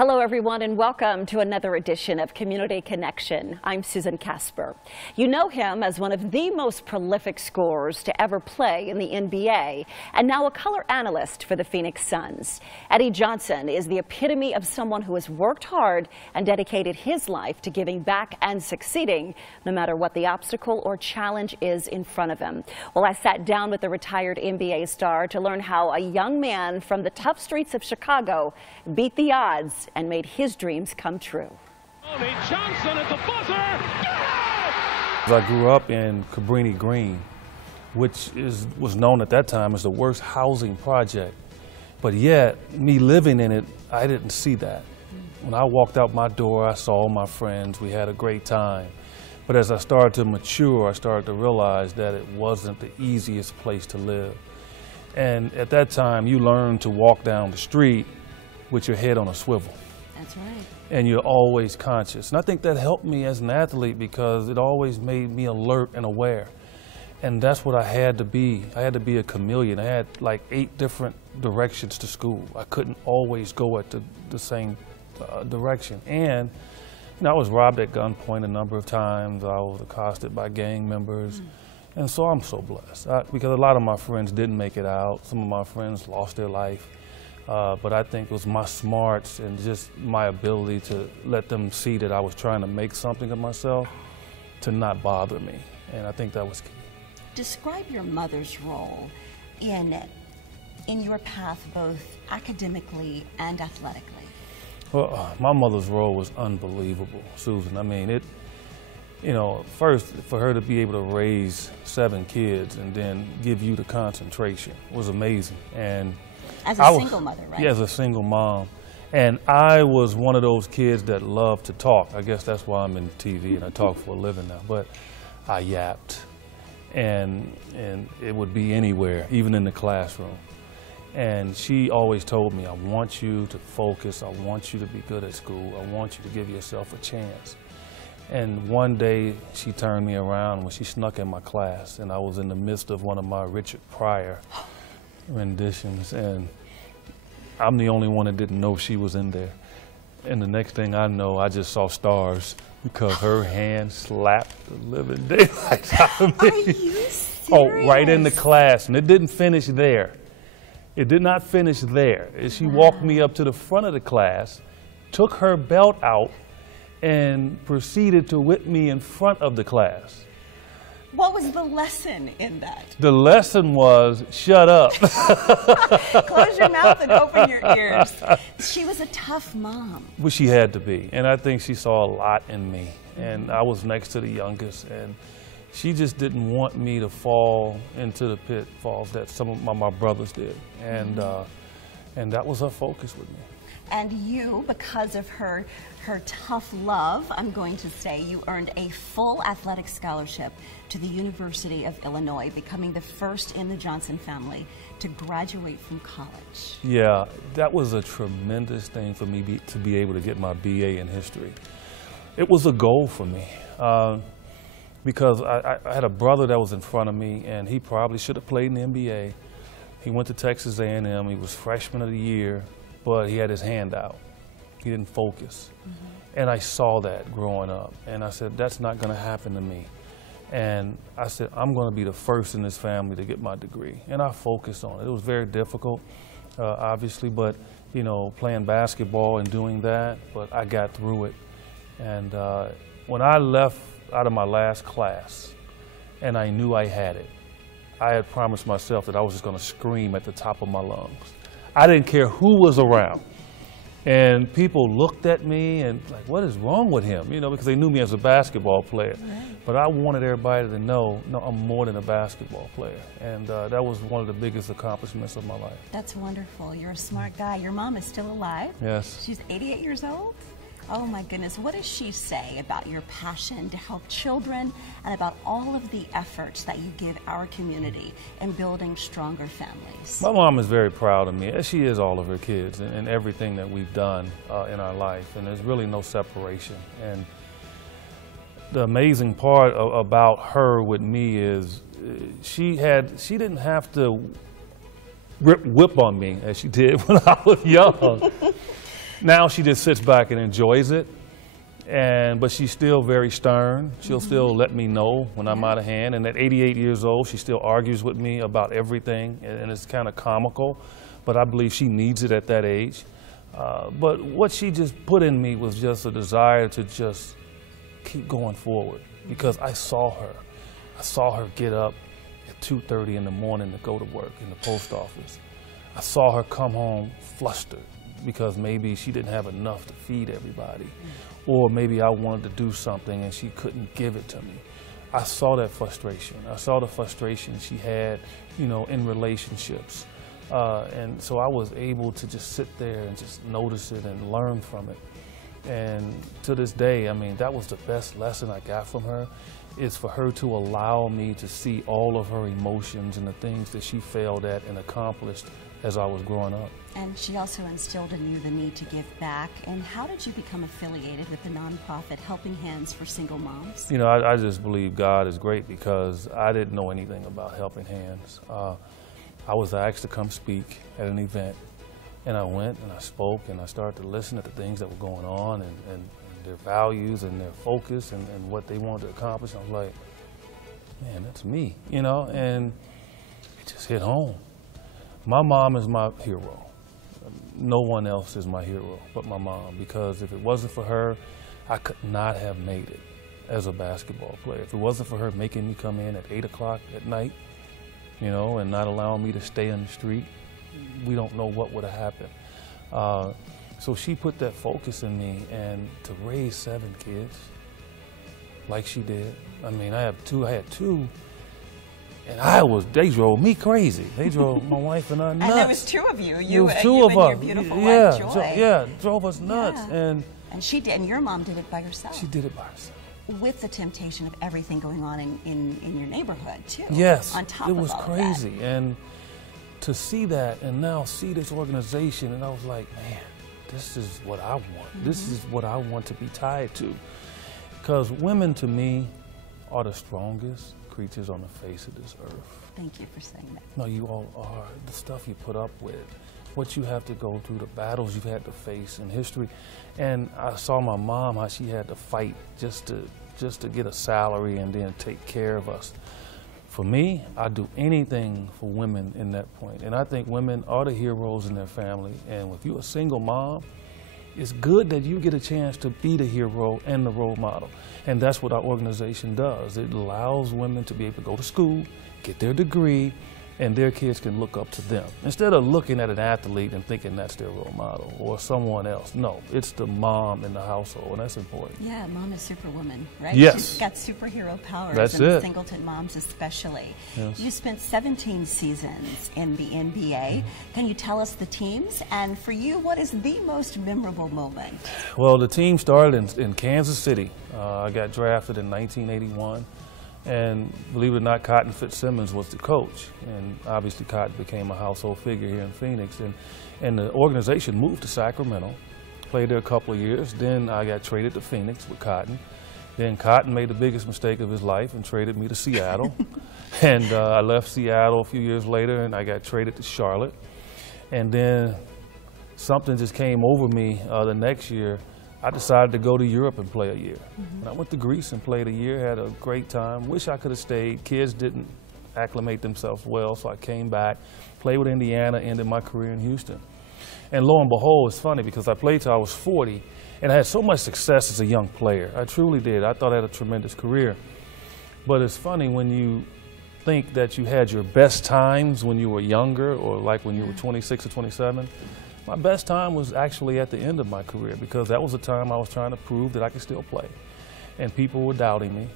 Hello everyone and welcome to another edition of Community Connection. I'm Susan Casper. You know him as one of the most prolific scorers to ever play in the NBA and now a color analyst for the Phoenix Suns. Eddie Johnson is the epitome of someone who has worked hard and dedicated his life to giving back and succeeding no matter what the obstacle or challenge is in front of him. Well, I sat down with the retired NBA star to learn how a young man from the tough streets of Chicago beat the odds and made his dreams come true. Johnson at the buzzer. I grew up in Cabrini Green, which was known at that time as the worst housing project. But yet, me living in it, I didn't see that. When I walked out my door, I saw my friends. We had a great time. But as I started to mature, I started to realize that it wasn't the easiest place to live. And at that time, you learn to walk down the street with your head on a swivel. That's right. And you're always conscious. And I think that helped me as an athlete because it always made me alert and aware. And that's what I had to be. I had to be a chameleon. I had like 8 different directions to school. I couldn't always go at the same direction. And you know, I was robbed at gunpoint a number of times. I was accosted by gang members. And so I'm so blessed because a lot of my friends didn't make it out. Some of my friends lost their life. But I think it was my smarts and just my ability to let them see that I was trying to make something of myself to not bother me. And I think that was key. Describe your mother's role in your path, both academically and athletically. Well, my mother's role was unbelievable, Susan. I mean, you know, first, for her to be able to raise 7 kids and then give you the concentration was amazing. And as a single mother, right? Yeah, as a single mom. And I was one of those kids that loved to talk. I guess that's why I'm in TV and I talk for a living now. But I yapped. And it would be anywhere, even in the classroom. And she always told me, I want you to focus. I want you to be good at school. I want you to give yourself a chance. And one day she turned me around when she snuck in my class. And I was in the midst of one of my Richard Pryor renditions, and I'm the only one that didn't know she was in there. And the next thing I know, I just saw stars because her hand slapped the living daylights out of me. Are you serious? Oh, right in the class, and it didn't finish there. It did not finish there. She walked me up to the front of the class, took her belt out, and proceeded to whip me in front of the class. What was the lesson in that? The lesson was, shut up. Close your mouth and open your ears. She was a tough mom. Well, she had to be, and I think she saw a lot in me. And I was next to the youngest, and she just didn't want me to fall into the pitfalls that some of my brothers did. And that was her focus with me. And you, because of her tough love, I'm going to say, you earned a full athletic scholarship to the University of Illinois, becoming the first in the Johnson family to graduate from college. Yeah, that was a tremendous thing for me to be able to get my BA in history. It was a goal for me because I had a brother that was in front of me, and he probably should have played in the NBA. He went to Texas A&M. He was freshman of the year, but he had his hand out. He didn't focus. And I saw that growing up. And I said, that's not going to happen to me. And I said, I'm going to be the first in this family to get my degree. And I focused on it. It was very difficult, obviously, but, you know, playing basketball and doing that, but I got through it. And when I left out of my last class and I knew I had it, I had promised myself that I was just going to scream at the top of my lungs. I didn't care who was around. And people looked at me and like, what is wrong with him? You know, because they knew me as a basketball player. Right. But I wanted everybody to know, no, I'm more than a basketball player. And that was one of the biggest accomplishments of my life. That's wonderful. You're a smart guy. Your mom is still alive? Yes. She's 88 years old? Oh my goodness, what does she say about your passion to help children and about all of the efforts that you give our community in building stronger families? My mom is very proud of me, as she is all of her kids, and everything that we've done in our life, and there's really no separation. And the amazing part about her with me is she didn't have to whip on me as she did when I was young. Now she just sits back and enjoys it. But she's still very stern. She'll still let me know when I'm out of hand. And at 88 years old, she still argues with me about everything, and it's kind of comical. But I believe she needs it at that age. But what she just put in me was just a desire to just keep going forward, because I saw her. I saw her get up at 2:30 in the morning to go to work in the post office. I saw her come home flustered because maybe she didn't have enough to feed everybody. Or maybe I wanted to do something and she couldn't give it to me. I saw that frustration. I saw the frustration she had, you know, in relationships. And so I was able to just sit there and just notice it and learn from it. And to this day, I mean, that was the best lesson I got from her, is for her to allow me to see all of her emotions and the things that she failed at and accomplished as I was growing up. And she also instilled in you the need to give back. And how did you become affiliated with the nonprofit Helping Hands for Single Moms? You know, I just believe God is great, because I didn't know anything about Helping Hands. I was asked to come speak at an event, and I went and I spoke and I started to listen to the things that were going on and their values and their focus and what they wanted to accomplish. I was like, man, that's me, you know, and it just hit home. My mom is my hero. No one else is my hero but my mom, because if it wasn't for her, I could not have made it as a basketball player. If it wasn't for her making me come in at 8 o'clock at night, you know, and not allowing me to stay on the street, we don't know what would have happened. So she put that focus in me, and to raise 7 kids like she did. I mean, I had two, and they drove me crazy. They drove my wife and I nuts. And there was 2 of you. There was 2 of us. Your beautiful wife, Joy. Drove us nuts. Yeah. And she did, and your mom did it by herself. She did it by herself. With the temptation of everything going on in your neighborhood, too. Yes, on top it of was all crazy. Of that. And to see that and now see this organization, and I was like, man, this is what I want. This is what I want to be tied to. Because women, to me, are the strongest creatures on the face of this earth. Thank you for saying that. No, you all are. The stuff you put up with, what you have to go through, the battles you've had to face in history. And I saw my mom, how she had to fight just to get a salary and then take care of us. For me, I'd do anything for women in that point. And I think women are the heroes in their family. And if you're a single mom, it's good that you get a chance to be the hero and the role model. And that's what our organization does. It allows women to be able to go to school, get their degree, and their kids can look up to them. Instead of looking at an athlete and thinking that's their role model or someone else. No, it's the mom in the household, and that's important. Yeah, mom is superwoman, right? Yes. She's got superhero powers. That's and it. The Singleton moms especially. Yes. You spent 17 seasons in the NBA. Can you tell us the teams? And for you, what is the most memorable moment? Well, the team started in Kansas City. I got drafted in 1981. And believe it or not, Cotton Fitzsimmons was the coach. And obviously Cotton became a household figure here in Phoenix. And the organization moved to Sacramento, played there a couple of years. Then I got traded to Phoenix with Cotton. Then Cotton made the biggest mistake of his life and traded me to Seattle. And I left Seattle a few years later and I got traded to Charlotte. And then something just came over me the next year. I decided to go to Europe and play a year. And I went to Greece and played a year, had a great time. Wish I could have stayed. Kids didn't acclimate themselves well, so I came back, played with Indiana, ended my career in Houston. And lo and behold, it's funny because I played till I was 40, and I had so much success as a young player. I truly did. I thought I had a tremendous career. But it's funny when you think that you had your best times when you were younger, or like when you were 26 or 27. My best time was actually at the end of my career, because that was the time I was trying to prove that I could still play. And people were doubting me.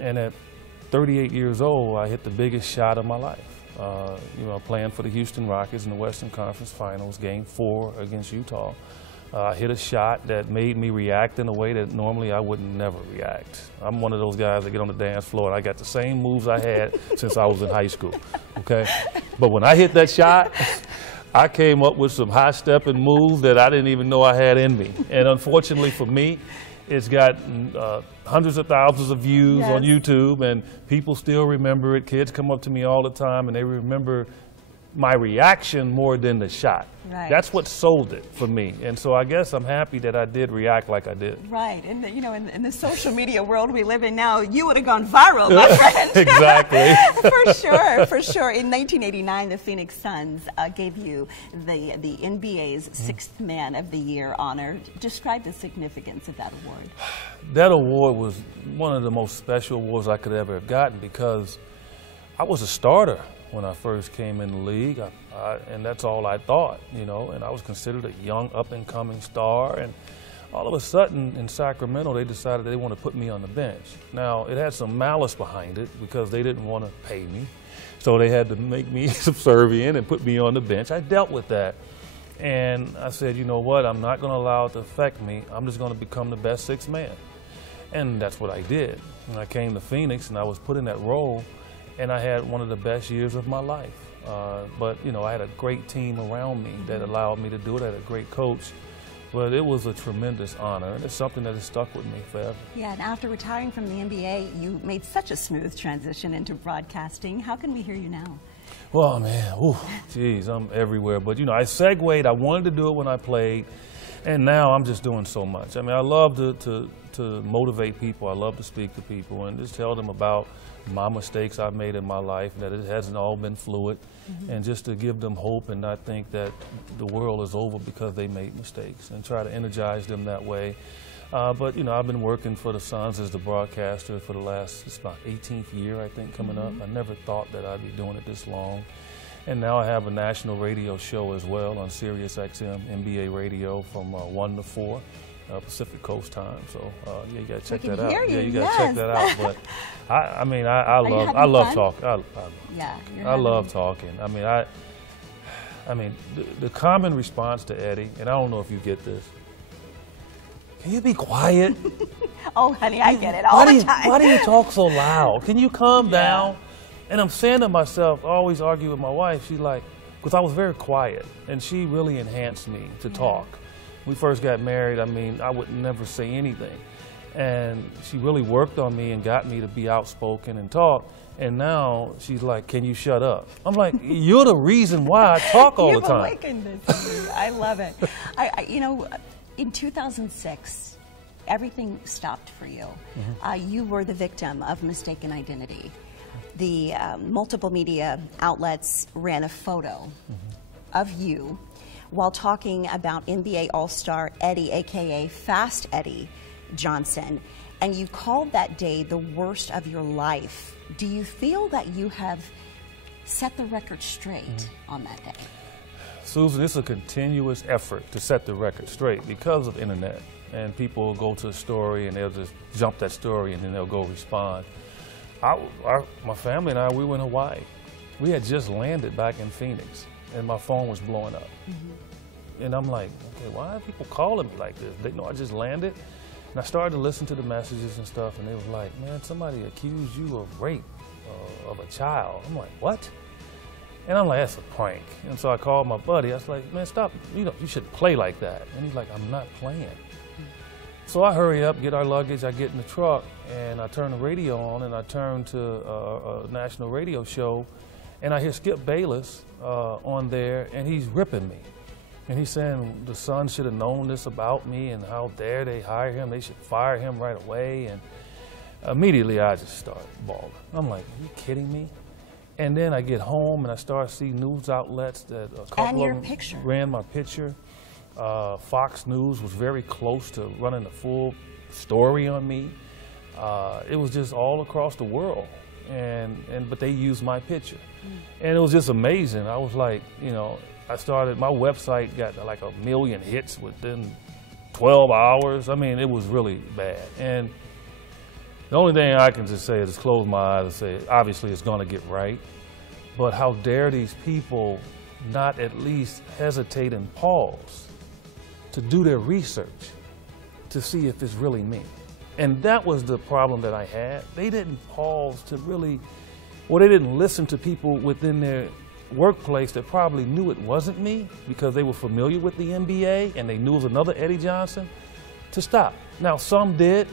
And at 38 years old, I hit the biggest shot of my life. You know, playing for the Houston Rockets in the Western Conference Finals, Game 4 against Utah. I hit a shot that made me react in a way that normally I would never react. I'm one of those guys that get on the dance floor and I got the same moves I had since I was in high school, okay? But when I hit that shot, I came up with some high-stepping moves that I didn't even know I had in me. And unfortunately for me, it's got hundreds of thousands of views on YouTube, and people still remember it. Kids come up to me all the time, and they remember my reaction more than the shot. Right. That's what sold it for me. And so I guess I'm happy that I did react like I did. Right. And, you know, in the social media world we live in now, you would have gone viral, my friend. Exactly. For sure, for sure. In 1989, the Phoenix Suns gave you the NBA's Sixth Man of the Year honor. Describe the significance of that award. That award was one of the most special awards I could ever have gotten because I was a starter when I first came in the league, and that's all I thought, you know, and I was considered a young up-and-coming star, and all of a sudden in Sacramento they decided they wanted to put me on the bench. Now, it had some malice behind it because they didn't want to pay me, so they had to make me subservient and put me on the bench. I dealt with that, and I said, you know what, I'm not going to allow it to affect me. I'm just going to become the best sixth man, and that's what I did. When I came to Phoenix and I was put in that role, and I had one of the best years of my life. But, you know, I had a great team around me that allowed me to do it. I had a great coach. But it was a tremendous honor, and it's something that has stuck with me forever. Yeah, and after retiring from the NBA, you made such a smooth transition into broadcasting. How can we hear you now? Well, man, geez, I'm everywhere. But, you know, I segued. I wanted to do it when I played, and now I'm just doing so much. I mean, I love to motivate people. I love to speak to people and just tell them about my mistakes I've made in my life, that it hasn't all been fluid, and just to give them hope and not think that the world is over because they made mistakes, and try to energize them that way. But, you know, I've been working for the Suns as the broadcaster for the last, it's about 18th year, I think, coming up. I never thought that I'd be doing it this long. And now I have a national radio show as well on Sirius XM, NBA radio from 1 to 4. Pacific Coast time, so yeah, you gotta check that out. Yeah, you gotta check that out. But I mean, I love talking. I love talking. I mean, the common response to Eddie, and I don't know if you get this. Can you be quiet? Oh, honey, I get it all the time. Why do you talk so loud? Can you calm down? And I'm saying to myself, I always argue with my wife. She's like, because I was very quiet, and she really enhanced me to talk. We first got married, I mean, I would never say anything. And she really worked on me and got me to be outspoken and talk. And now she's like, can you shut up? I'm like, you're the reason why I talk all the time. You've awakened this in me. I love it. You know, in 2006, everything stopped for you. You were the victim of mistaken identity. The multiple media outlets ran a photo of you while talking about NBA All-Star Eddie, a.k.a. Fast Eddie Johnson, and you called that day the worst of your life. Do you feel that you have set the record straight on that day? Susan, it's a continuous effort to set the record straight because of internet, and people will go to a story and they'll just jump that story and then they'll go respond. My family and I, we were in Hawaii. We had just landed back in Phoenix, and my phone was blowing up. And I'm like, okay, why are people calling me like this? They know I just landed. And I started to listen to the messages and stuff, and they was like, man, somebody accused you of rape of a child. I'm like, what? And I'm like, that's a prank. And so I called my buddy. I was like, man, stop. You know, you should play like that. And he's like, I'm not playing. So I hurry up, get our luggage, I get in the truck, and I turn the radio on, and I turn to a national radio show, and I hear Skip Bayless on there, and he's ripping me. And he's saying the Suns should have known this about me, and how dare they hire him, they should fire him right away. And immediately I just started bawling. I'm like, are you kidding me? And then I get home and I start seeing news outlets that a couple of them ran my picture. Fox News was very close to running a full story on me. It was just all across the world, but they used my picture. And it was just amazing. I was like, you know, my website got like 1 million hits within 12 hours. I mean, it was really bad. And the only thing I can just say is close my eyes and say, obviously it's going to get right. But how dare these people not at least hesitate and pause to do their research to see if it's really me. And that was the problem that I had. They didn't pause to really, or they didn't listen to people within their workplace that probably knew it wasn't me because they were familiar with the NBA and they knew it was another Eddie Johnson, to stop. Now, some did,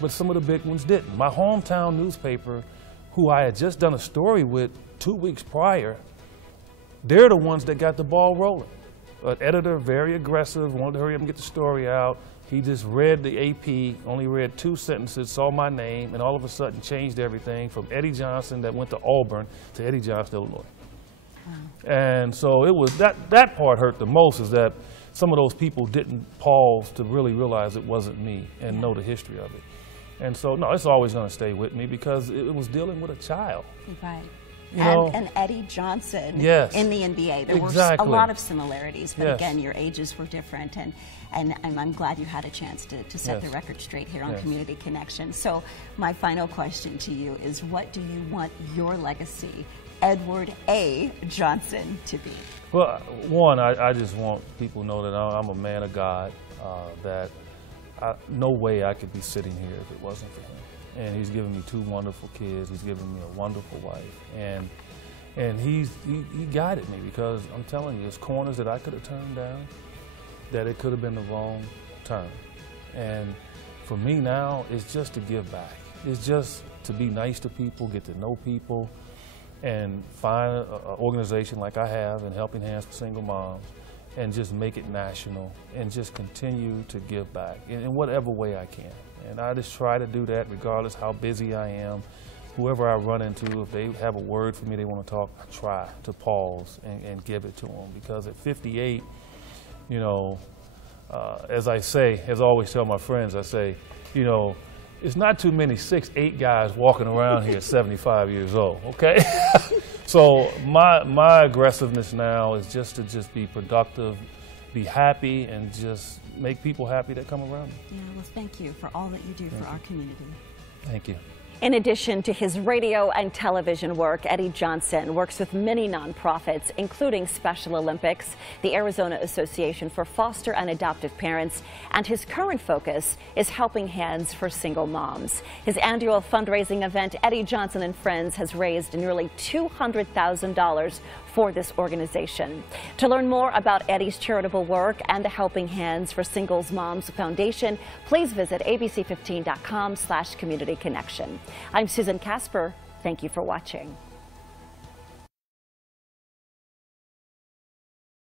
but some of the big ones didn't. My hometown newspaper, who I had just done a story with 2 weeks prior, they're the ones that got the ball rolling. An editor, very aggressive, wanted to hurry up and get the story out. He just read the AP, only read 2 sentences, saw my name, and all of a sudden changed everything from Eddie Johnson that went to Auburn to Eddie Johnson, Illinois. Wow. And so it was that part hurt the most, is that some of those people didn't pause to really realize it wasn't me and know the history of it. And so, no, it's always going to stay with me because it was dealing with a child. Right. You know? And Eddie Johnson Yes. in the NBA. There Exactly. were a lot of similarities, but Yes. again, your ages were different, and I'm glad you had a chance to set Yes. the record straight here on Yes. Community Connection. So my final question to you is, what do you want your legacy, Edward A. Johnson, to be? Well, one, I just want people to know that I'm a man of God, that no way I could be sitting here if it wasn't for him. And he's given me 2 wonderful kids. He's given me a wonderful wife. And he guided me, because I'm telling you, there's corners that I could have turned down, that it could have been the wrong turn. And for me now, it's just to give back. It's just to be nice to people, get to know people, and find an organization like I have in Helping Hands for Single Moms, and just make it national, and just continue to give back in whatever way I can. And I just try to do that regardless how busy I am. Whoever I run into, if they have a word for me, they want to talk, I try to pause and give it to them. Because at 58, you know, as I always tell my friends, I say, you know, it's not too many 6'8" guys walking around here at 75 years old, okay? So my aggressiveness now is just to be productive, be happy, and just make people happy that come around me. Yeah, well, thank you for all that you do for our community. Thank you. In addition to his radio and television work, Eddie Johnson works with many nonprofits, including Special Olympics, the Arizona Association for Foster and Adoptive Parents, and his current focus is Helping Hands for Single Moms. His annual fundraising event, Eddie Johnson and Friends, has raised nearly $200,000 for this organization. To learn more about Eddie's charitable work and the Helping Hands for Single Moms Foundation, please visit abc15.com/communityconnection. I'm Susan Casper. Thank you for watching.